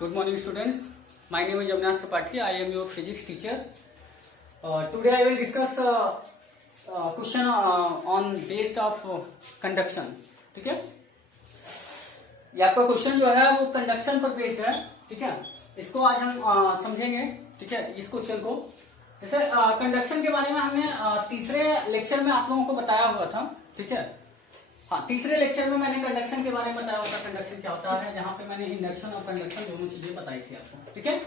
Good morning, students. My name is Avinash Tripathi. I am your physics teacher. Today I will discuss question on based of conduction. ठीक है, ये आपका question जो है वो conduction पर बेस्ड है. ठीक है, इसको आज हम समझेंगे. ठीक है, इस क्वेश्चन को जैसे कंडक्शन के बारे में हमने तीसरे लेक्चर में आप लोगों को बताया हुआ था. ठीक है, हाँ, तीसरे लेक्चर में मैंने कंडक्शन के बारे में बताया होता कंडक्शन क्या होता है, जहां पे मैंने इंडक्शन और कंडक्शन दोनों चीजें बताई थी आपको. ठीक है,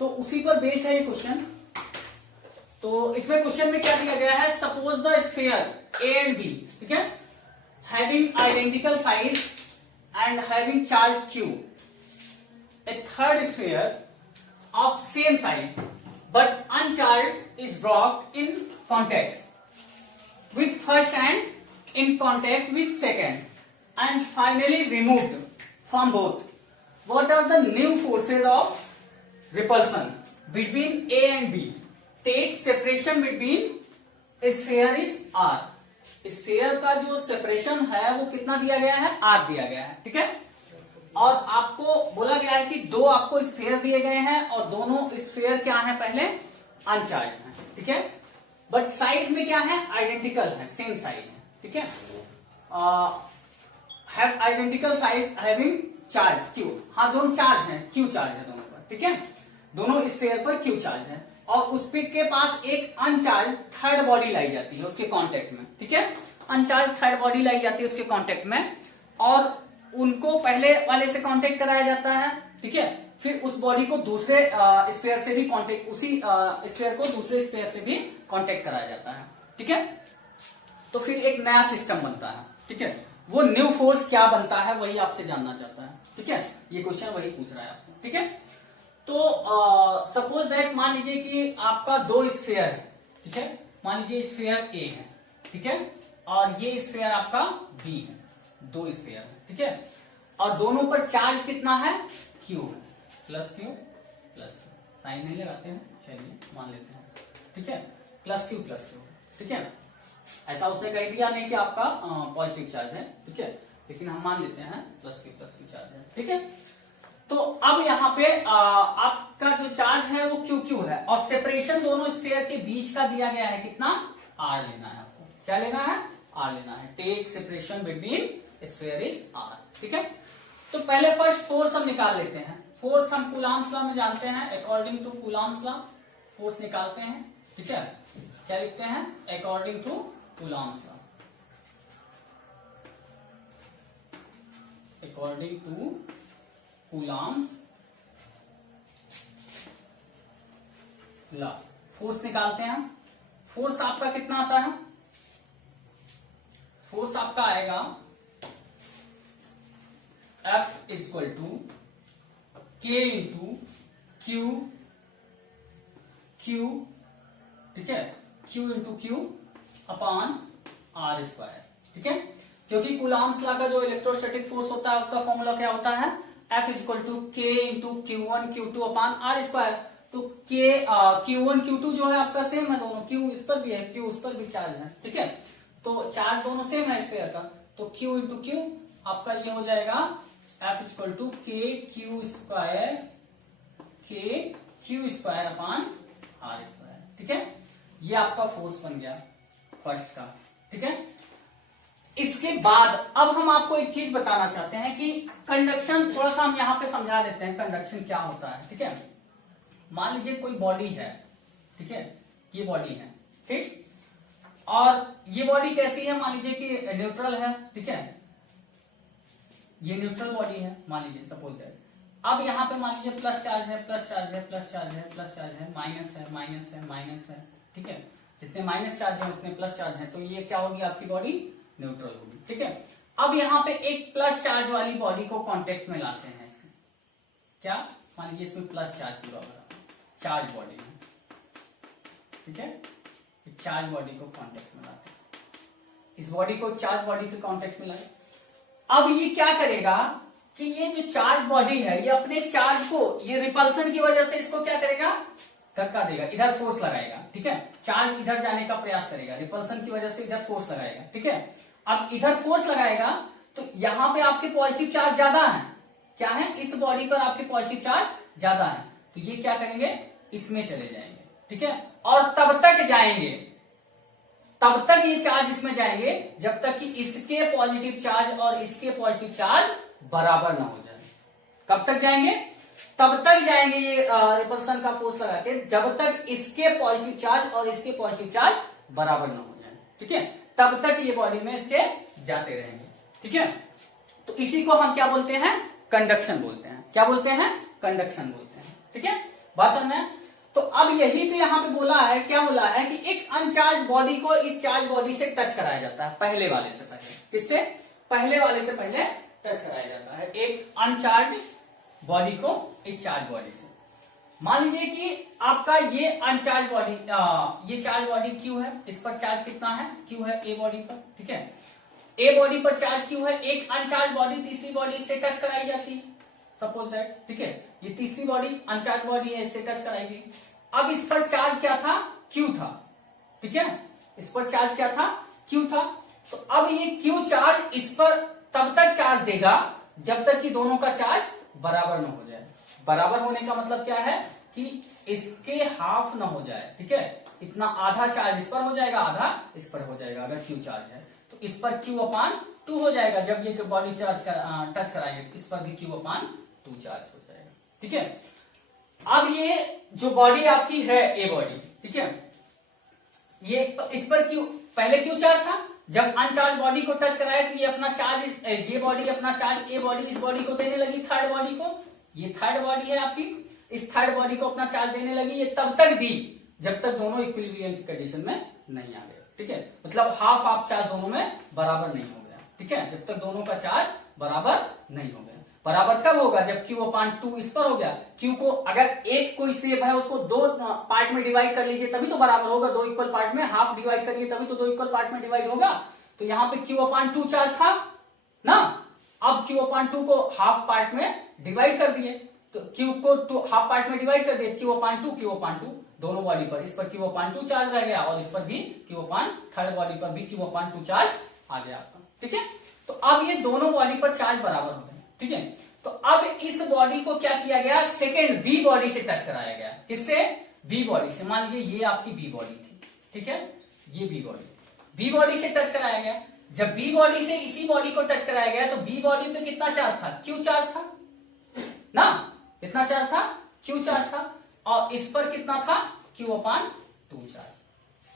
तो उसी पर बेस्ड है ये क्वेश्चन. तो इसमें क्वेश्चन में क्या दिया गया है, suppose the sphere A and B. ठीक है, having identical size and having charge Q, a third sphere of same size but uncharged is brought in contact with first and in contact with second and finally removed from both. What are the new forces of repulsion between A and B? Take separation between sphere is R. Sphere का जो separation है वो कितना दिया गया है, R दिया गया है. ठीक है, और आपको बोला गया है कि दो आपको स्फीयर दिए गए हैं और दोनों स्फीयर क्या है, पहले अनचार्ज है. ठीक है, बट साइज में क्या है, आइडेंटिकल है, सेम साइज है. ठीक है, have identical size having charge Q. हाँ, दोनों चार्ज है, क्यू चार्ज है दोनों पर. ठीक है, दोनों स्फीयर पर क्यू चार्ज है और उसके के पास एक अनचार्ज थर्ड बॉडी लाई जाती है उसके कांटेक्ट में. ठीक है, अनचार्ज थर्ड बॉडी लाई जाती है उसके कांटेक्ट में और उनको पहले वाले से कांटेक्ट कराया जाता है. ठीक है, फिर उस बॉडी को दूसरे स्फीयर से भी कांटेक्ट, उसी स्फीयर को दूसरे स्फीयर से भी कांटेक्ट कराया जाता है. ठीक है, तो फिर एक नया सिस्टम बनता है. ठीक है, वो न्यू फोर्स क्या बनता है वही आपसे जानना चाहता है. ठीक है, ये क्वेश्चन वही पूछ रहा है आपसे. ठीक है, तो सपोज दैट मान लीजिए कि आपका दो स्फीयर है. ठीक है, मान लीजिए स्फीयर ए है. ठीक है, और ये स्फीयर आपका बी है. दो स्फीयर है. ठीक है, और दोनों पर चार्ज कितना है, क्यू है, plus Q plus Q. Sign नहीं लगाते हैं, चलिए मान लेते हैं. ठीक है, प्लस क्यू प्लस क्यू. ठीक है, ऐसा उसने कह दिया नहीं कि आपका पॉजिटिव चार्ज है. ठीक है, लेकिन हम मान लेते हैं प्लस क्यू चार्ज है. ठीक है, तो अब यहाँ पे आपका जो चार्ज है वो क्यू क्यू है और सेपरेशन दोनों स्फीयर के बीच का दिया गया है कितना, आर लेना है आपको. क्या लेना है, आर लेना है. Take separation between sphere is R. ठीक है, तो पहले फर्स्ट फोर्स हम निकाल लेते हैं. फोर्स हम कूलॉम्स लॉ में जानते हैं. According to Coulomb's law force निकालते हैं. ठीक है, क्या लिखते हैं, according to Coulomb's law. According to Coulomb's law force निकालते हैं. फोर्स आपका कितना आता है, फोर्स आपका आएगा F equal to K into Q Q. ठीक है, Q into Q upon R square. ठीक है, क्योंकि कूलॉम्स लॉ का जो इलेक्ट्रोस्टैटिक फोर्स होता है उसका फॉर्मूला क्या होता है, F equal to K into Q1 Q2 upon R square. तो Q1 Q2 जो है आपका सेम है, दोनों Q इस पर भी है, Q उस पर भी चार्ज है. ठीक है, तो चार्ज दोनों सेम है स्फीयर का, तो Q इंटू क्यू आपका ये हो जाएगा F equal to K Q square upon R square. ठीक है, ये आपका फोर्स बन गया फर्स्ट का. ठीक है, इसके बाद अब हम आपको एक चीज बताना चाहते हैं कि कंडक्शन थोड़ा सा हम यहां पे समझा देते हैं कंडक्शन क्या होता है. ठीक है, मान लीजिए कोई बॉडी है. ठीक है, ये बॉडी है. ठीक, और ये बॉडी कैसी है, मान लीजिए कि न्यूट्रल है. ठीक है, ये न्यूट्रल बॉडी है मान लीजिए, सपोज दैट. अब यहाँ पे मान लीजिए प्लस चार्ज है, प्लस चार्ज है, प्लस चार्ज है, प्लस चार्ज है, माइनस है, माइनस है, माइनस है. ठीक है, जितने माइनस चार्ज है उतने प्लस चार्ज है, तो ये क्या होगी, आपकी बॉडी न्यूट्रल होगी. ठीक है, अब यहाँ पे एक प्लस चार्ज वाली बॉडी को कांटेक्ट में लाते हैं. इसमें क्या, मान लीजिए इसमें प्लस चार्ज पूरा भरा चार्ज बॉडी है. ठीक है, चार्ज बॉडी को कांटेक्ट में लाते हैं, इस बॉडी को चार्ज बॉडी के कांटेक्ट में लाए. अब ये क्या करेगा कि ये जो चार्ज बॉडी है ये अपने चार्ज को, ये रिपल्सन की वजह से इसको क्या करेगा, धक्का देगा, इधर फोर्स लगाएगा. ठीक है, चार्ज इधर जाने का प्रयास करेगा, रिपल्सन की वजह से इधर फोर्स लगाएगा. ठीक है, अब इधर फोर्स लगाएगा तो यहां पे आपके पॉजिटिव चार्ज ज्यादा है, क्या है, इस बॉडी पर आपके पॉजिटिव चार्ज ज्यादा है, तो ये क्या करेंगे, इसमें चले जाएंगे, ठीक है। और तब तक जाएंगे, तब तक ये चार्ज इसमें जाएंगे जब तक कि इसके पॉजिटिव चार्ज और इसके पॉजिटिव चार्ज बराबर ना हो जाए। कब तक जाएंगे, तब तक जाएंगे ये रिपल्सन का फोर्स लगा के, जब तक इसके पॉजिटिव चार्ज और इसके पॉजिटिव चार्ज बराबर ना हो जाए, ठीक है, तब तक ये बॉडी में इसके जाते रहेंगे, ठीक है। तो इसी को हम क्या बोलते हैं, कंडक्शन बोलते हैं। क्या बोलते हैं, कंडक्शन बोलते हैं, ठीक है, बात समझ में। तो अब यही पे यहाँ पे बोला है, क्या बोला है कि एक अनचार्ज बॉडी को इस चार्ज बॉडी से टच कराया जाता है, पहले वाले से पहले, किससे, पहले वाले से पहले टच कराया जाता है एक अनचार्ज बॉडी को इस चार्ज बॉडी से। मान लीजिए कि आपका ये अनचार्ज बॉडी, ये चार्ज बॉडी क्यू है, इस पर चार्ज कितना है, क्यू है ए बॉडी पर, ठीक है, ए बॉडी पर चार्ज क्यू है, एक अनचार्ज बॉडी तीसरी बॉडी इससे टच कराई जाती है, सपोज दैट, ठीक है, ये तीसरी बॉडी अनचार्ज बॉडी है, इससे टच कराई गई। अब इस पर चार्ज क्या था, क्यू था, ठीक है, इस पर चार्ज क्या था, क्यू था। तो अब ये क्यू चार्ज इस पर तब तक चार्ज देगा जब तक कि दोनों का चार्ज बराबर न हो जाए। बराबर होने का मतलब क्या है कि इसके हाफ न हो जाए, ठीक है, इतना आधा चार्ज इस पर हो जाएगा, आधा इस पर हो जाएगा। अगर क्यू चार्ज है तो इस पर Q/2 हो जाएगा, जब ये बॉडी चार्ज टच कराएंगे तो इस पर भी Q/2 चार्ज हो जाएगा, ठीक है। अब ये जो बॉडी आपकी है ए बॉडी, ठीक है, ये इस पर क्यू, पहले क्यू चार्ज था, जब अनचार्ज बॉडी को टच कराया तो ये अपना चार्ज, ये बॉडी अपना चार्ज ए बॉडी इस बॉडी को देने लगी, थर्ड बॉडी को, ये थर्ड बॉडी है आपकी, इस थर्ड बॉडी को अपना चार्ज देने लगी। ये तब तक दी जब तक दोनों इक्विलिब्रियम की कंडीशन में नहीं आ गए, ठीक है, मतलब हाफ हाफ चार्ज दोनों में बराबर नहीं हो गया, ठीक है, जब तक दोनों का चार्ज बराबर नहीं हो गया। बराबर कब होगा, जब Q/2 इस पर हो गया। Q को अगर एक कोई सेप है उसको दो पार्ट में डिवाइड कर लीजिए तभी तो बराबर होगा, दो इक्वल पार्ट में, हाफ डिवाइड करिए तभी तो दो इक्वल पार्ट में डिवाइड होगा। तो यहाँ पे Q/2 चार्ज था ना, अब Q/2 को हाफ पार्ट में डिवाइड कर दिए, तो Q को हाफ पार्ट में डिवाइड कर दिए, Q/2 दोनों बॉडी पर, इस पर Q/2 चार्ज रह गया और इस पर भी थर्ड बॉडी पर भी Q/2 चार्ज आ गया आपका, ठीक है। तो अब ये दोनों बॉडी पर चार्ज बराबर हो गए, ठीक है। तो अब इस बॉडी को क्या किया गया, सेकेंड बी बॉडी से टच कराया गया, किससे, बी बॉडी से। मान लीजिए ये आपकी बी बॉडी थी, ठीक है, ये बी बॉडी से टच कराया गया। जब बी बॉडी से इसी बॉडी को टच कराया गया तो बी बॉडी पे कितना चार्ज था, क्यू चार्ज था ना, कितना चार्ज था, क्यू चार्ज था, और इस पर कितना था, Q/2 चार्ज,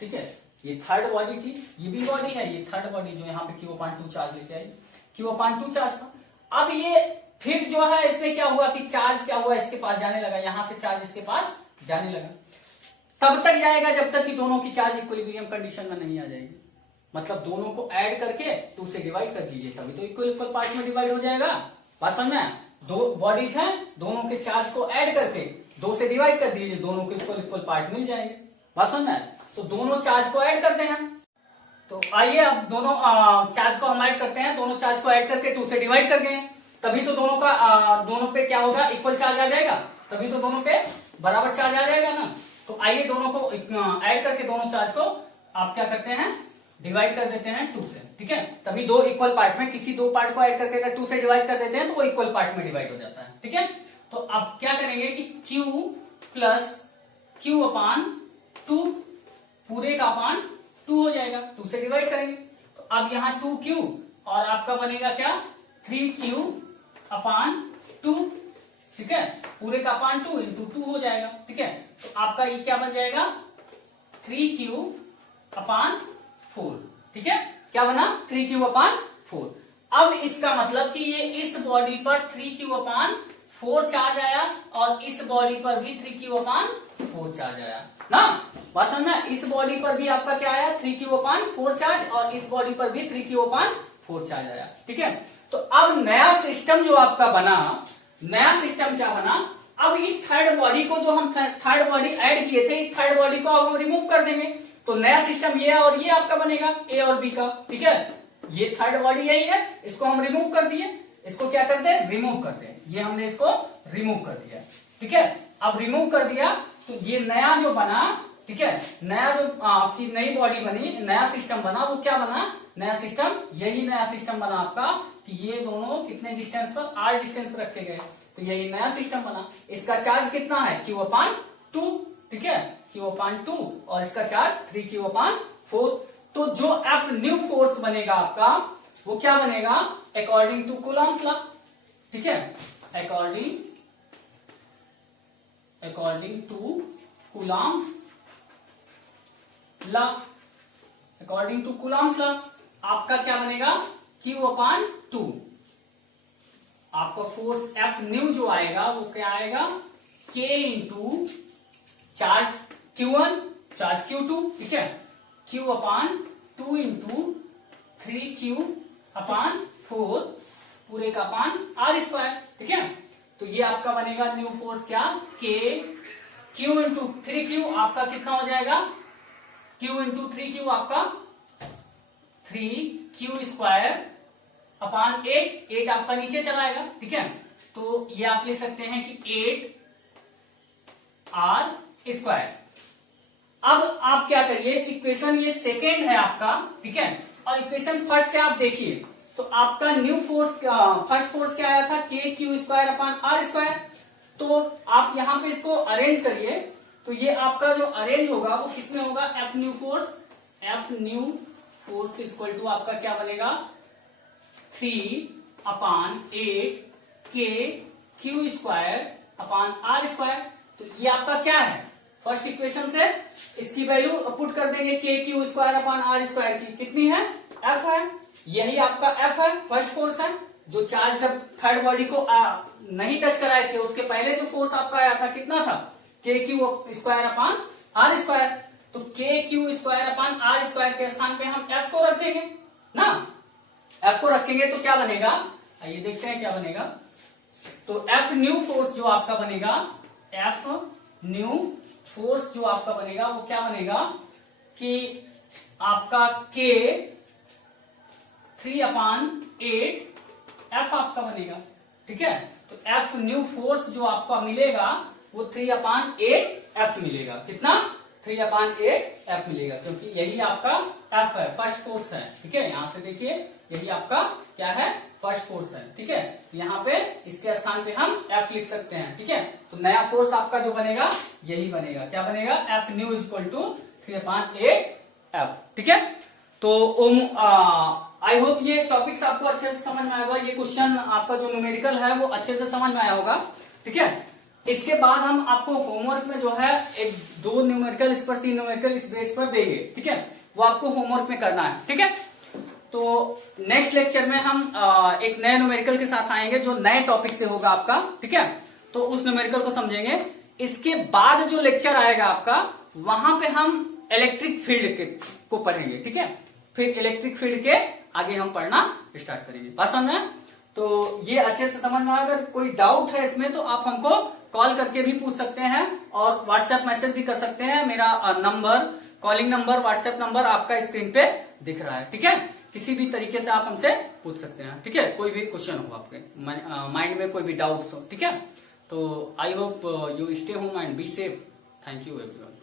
ठीक है। ये थर्ड बॉडी थी, ये बी बॉडी है, ये थर्ड बॉडी जो यहाँ पे Q/2 चार्ज लेके आई, Q/2 चार्ज था। अब ये फिर जो है इसमें क्या हुआ कि चार्ज क्या हुआ, इसके पास जाने लगा, यहां से चार्ज इसके पास जाने लगा। तब तक जाएगा जब तक कि दोनों की चार्ज इक्विलिब्रियम कंडीशन में नहीं आ जाएगी, मतलब दोनों को ऐड करके 2 से डिवाइड कर दीजिए तभी तो इक्वल पार्ट में डिवाइड हो जाएगा। बात समझ में, दो बॉडीज हैं, दोनों के चार्ज को ऐड करके 2 से डिवाइड कर दीजिए, दोनों के इक्वल पार्ट मिल जाएंगे। बात समझ में, तो दोनों चार्ज को ऐड करते हैं। तो आइए अब दोनों चार्ज को हम ऐड करते हैं, दोनों चार्ज को ऐड करके 2 से डिवाइड कर दें, तभी तो दोनों का दोनों पे क्या होगा, इक्वल चार्ज आ जाएगा, तभी तो दोनों पे बराबर चार्ज आ जाएगा ना। तो आइए दोनों को ऐड करके दोनों चार्ज को आप क्या करते हैं, डिवाइड कर देते हैं 2 से, ठीक है, तभी दो इक्वल पार्ट में, किसी दो पार्ट को ऐड करके अगर 2 से डिवाइड कर देते हैं तो वो इक्वल पार्ट में डिवाइड हो जाता है, ठीक है। तो अब क्या करेंगे कि Q प्लस Q/2 पूरे का अपान 2 हो जाएगा, 2 से डिवाइड करेंगे तो अब यहाँ 2Q और आपका बनेगा क्या, 3Q/2, ठीक है, पूरे का अपान 2 इंटू 2 हो जाएगा, ठीक है। तो आपका ये क्या बन जाएगा, 3Q/4, ठीक है, क्या बना, 3Q/4। अब इसका मतलब कि ये इस बॉडी पर 3Q/4 चार्ज आया और इस बॉडी पर भी 3Q/4 चार्ज आया ना। बात समझना, इस बॉडी पर भी आपका क्या आया, 3Q/4 चार्ज और इस बॉडी पर भी 3Q/4 चार्ज आया, ठीक है। तो अब नया सिस्टम जो आपका बना, नया सिस्टम क्या बना, अब इस थर्ड बॉडी को जो हम थर्ड बॉडी ऐड किए थे, इस थर्ड बॉडी को अब हम रिमूव कर देंगे, तो नया सिस्टम ये और ये आपका बनेगा ए और बी का, ठीक है। ये थर्ड बॉडी यही है, इसको हम रिमूव कर दिए, इसको क्या करते हैं, रिमूव करते हैं, ये हमने इसको रिमूव कर दिया, ठीक है। अब रिमूव कर दिया तो ये नया जो बना, ठीक है, नया जो आपकी नई बॉडी बनी, नया सिस्टम बना, वो क्या बना, नया सिस्टम, यही नया सिस्टम बना आपका कि ये दोनों कितने डिस्टेंस पर, r डिस्टेंस पर रखे गए। तो यही नया सिस्टम बना। इसका चार्ज कितना है, Q/2, ठीक है, Q/2, और इसका चार्ज 3Q/4। तो जो F न्यू फोर्स बनेगा आपका वो क्या बनेगा, अकॉर्डिंग टू कूलॉम्स लॉ, ठीक है, according to Coulomb's law, according to Coulomb's law आपका क्या बनेगा, Q/2। आपका फोर्स F न्यू जो आएगा वो क्या आएगा, K into charge Q1 charge Q2, ठीक है, Q/2 इंटू 3Q/4 पूरे का अपान r², ठीक है। तो ये आपका बनेगा न्यू फोर्स क्या, K, Q इंटू 3Q आपका कितना हो जाएगा, Q इंटू 3Q आपका 3Q²/8, 8 आपका नीचे चलाएगा, ठीक है। तो ये आप ले सकते हैं कि 8r²। अब आप क्या करिए, इक्वेशन ये सेकेंड है आपका, ठीक है, और इक्वेशन फर्स्ट से आप देखिए तो आपका न्यू फोर्स, फर्स्ट फोर्स क्या आया था, KQ²/r²। तो आप यहां पे इसको अरेंज करिए, तो ये आपका जो अरेंज होगा वो किसमें होगा, F new force equal to आपका क्या बनेगा, 3/8 KQ²/r²। तो ये आपका क्या है, फर्स्ट इक्वेशन से इसकी वैल्यू पुट कर देंगे, KQ²/r² की कितनी है, F है। यही आपका F है, फर्स्ट फोर्स है, जो चार्ज जब थर्ड बॉडी को नहीं टच कराए थे उसके पहले जो फोर्स आपका आया था कितना था, KQ²/r²। तो KQ²/r² के स्थान पे हम F को रख देंगे ना, F को रखेंगे तो क्या बनेगा, आइए देखते हैं क्या बनेगा। तो F न्यू फोर्स जो आपका बनेगा, F न्यू फोर्स जो आपका बनेगा वो क्या बनेगा कि आपका K 3/8 F आपका बनेगा, ठीक है। तो F न्यू फोर्स जो आपका मिलेगा वो 3/8 F मिलेगा, कितना, 3/8 F मिलेगा, क्योंकि यही आपका F है, फर्स्ट फोर्स है, ठीक है। यहां से देखिए यही आपका क्या है, फर्स्ट फोर्स है, ठीक है। यहाँ पे इसके स्थान पे हम F लिख सकते हैं, ठीक है। तो नया फोर्स आपका जो बनेगा यही बनेगा, क्या बनेगा, F new equal to 3/8 F, ठीक है। तो आई होप ये टॉपिक्स आपको अच्छे से समझ में आएगा, ये क्वेश्चन आपका जो न्यूमेरिकल है वो अच्छे से समझ में आया होगा, ठीक है। इसके बाद हम आपको होमवर्क में जो है 1-2 न्यूमेरिकल इस पर 3 न्यूमेरिकल इस बेस पर देंगे, ठीक है। वो आपको होमवर्क में करना है, ठीक है। तो नेक्स्ट लेक्चर में हम एक नए न्यूमेरिकल के साथ आएंगे जो नए टॉपिक से होगा आपका, ठीक है। तो उस न्यूमेरिकल को समझेंगे। इसके बाद जो लेक्चर आएगा आपका वहां पे हम इलेक्ट्रिक फील्ड को पढ़ेंगे, ठीक है। फिर इलेक्ट्रिक फील्ड के आगे हम पढ़ना स्टार्ट करेंगे, बात समझ में। तो ये अच्छे से समझ में आएगा। अगर कोई डाउट है इसमें तो आप हमको कॉल करके भी पूछ सकते हैं और व्हाट्सएप मैसेज भी कर सकते हैं। मेरा number, calling number, WhatsApp number आपका स्क्रीन पे दिख रहा है, ठीक है। किसी भी तरीके से आप हमसे पूछ सकते हैं, ठीक है। कोई भी क्वेश्चन हो आपके माइंड में, कोई भी डाउट्स हो, ठीक है। तो I hope you stay home and be safe. Thank you everyone.